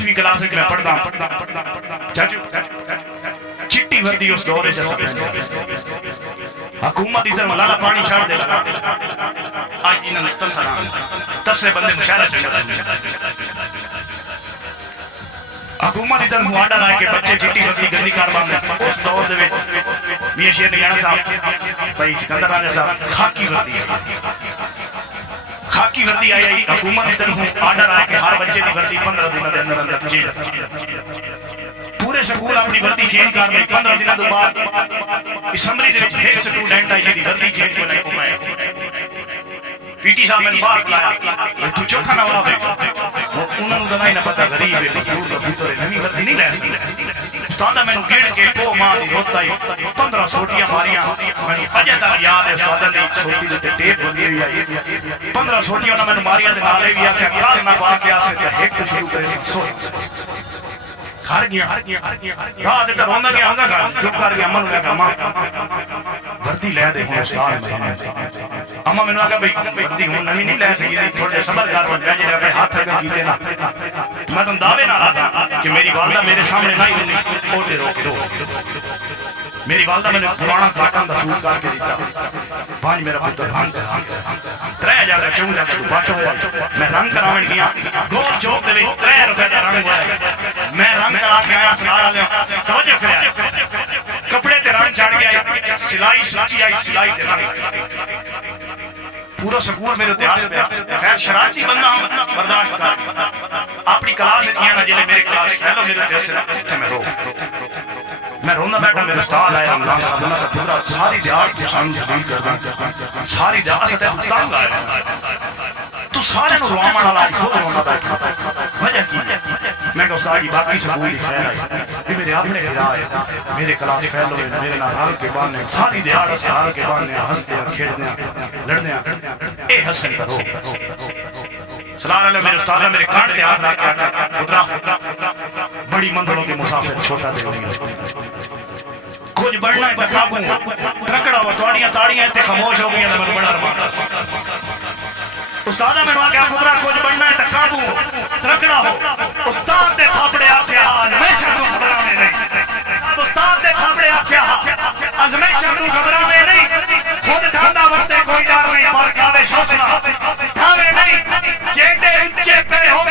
8ویں class میں پڑھتا چاچو چٹی وردی اس دورے جیسا حکومت ادھر ملالا پانی چھاڑ دے لگا آج انہوں نے تسرے بندے مشاہدہ چکا حکومت ادھر مہاڈا لائے کہ بچے چٹی وردی گندی کاربان دے اس دور دے میاں شیر نگیانا صاحب بھائی سکندر راجہ صاحب خاکی وردی خاکی وردی آئی حکومت ادھر آرڈر آئے کہ ہر بچے دی وردی 15 دنوں دے اندر چیز پورے سکول اپنی وردی چینج کر میں 15 دنوں تو بعد اسمبلی دے ایک سٹوڈنٹ آئی جی وردی چینج کو نہیں پائے پی ٹی صاحب میں باہر بلایا تو چوکھا نہ ہوا بے انہوں نے دنائی نہ پتا غریب ہے لیکن پوترے نمی وردی نہیں لے استادہ میں نے گیڑ کے پو ماں دی روتا ہی 15 سوٹیاں ماریاں میں نے اجے تک یاد ہے استادہ دی چھوٹی دی ٹیپ بندی ہوئی آئی 15 سوٹیاں انہوں نے ماریاں دے نالے بھی آکے کال نہ پا کے آسے تے ایک شروع کرے سو ہر گیا راہ دیتا روندہ گیا ہنگا گا چپ کر گیا من گیا کہ ماں وردی لے دے ہوں استاد میں اما میں نے آگا بھئی وردی ہوں نمی نہیں لے سکی تھوڑے صبر کر بن جائے جائے ہاتھ رکھا کیتے نا میں تم دعوے نہ رہا کہ میری والدہ میرے سامنے نہیں اوٹے روکے دو میری والدہ میں نے پرانا کاٹان دا سوٹ کر کے دیتا بانج میرا پتر رنگ کر ترے جا رہا چون جا تو باٹو ہوا میں رنگ کراویں گیا گول چوک دے 3 روپے دا رنگ ہوا میں رنگ کرا کے آیا سنارا لیا توجہ کریا کپڑے تے رنگ چڑھ گیا سلائی سلائی آئی سلائی تے رنگ پورا سکول میرے تیار پہ خیر شرارتی بندہ ہوں برداشت کر اپنی کلاس اتنی نا جلے میرے کلاس پہلو میرے جیسے رکھتے میں رو میں رونا بیٹھا میرے استاد آئے رمضان صاحب اللہ سے پترہ ساری دیار تو سانو جبیل کردہ ساری دیار سے تحتانگ آئے تو سارے نو روامن اللہ خود رونا بیٹھا وجہ کی میں کہا استاد کی باقی سکول خیر آئی یہ میرے اپنے گرا ہے میرے کلاس پہلو ہے میرے نارال کے بانے ساری دیار سے حال کے بانے ہنستے ہیں کھیڑتے ہیں لڑنے ہیں اے حسن کرو صلاح علیہ میرے استاد میرے کانٹ تے ہاتھ رکھا ادرا بڑی مندروں کے مسافر چھوٹا دے ہوئی کچھ بڑھنا ہے بکابوں ترکڑا ہوا توڑیاں تاڑیاں تے خاموش ہو گئی ہیں میں بڑا رمان استادہ میں کہا خدرہ کچھ بڑھنا ہے تقابوں ترکڑا ہو استاد دے تھاپڑے آکے آج میں چاہتوں خبرانے نہیں استاد دے تھاپڑے آکے آج میں چاہتوں خبرانے نہیں خود ڈھانڈا ورتے کوئی ڈار نہیں پار کھاوے شوسنا ڈھاوے نہیں جیڑے اچھے پہ ہو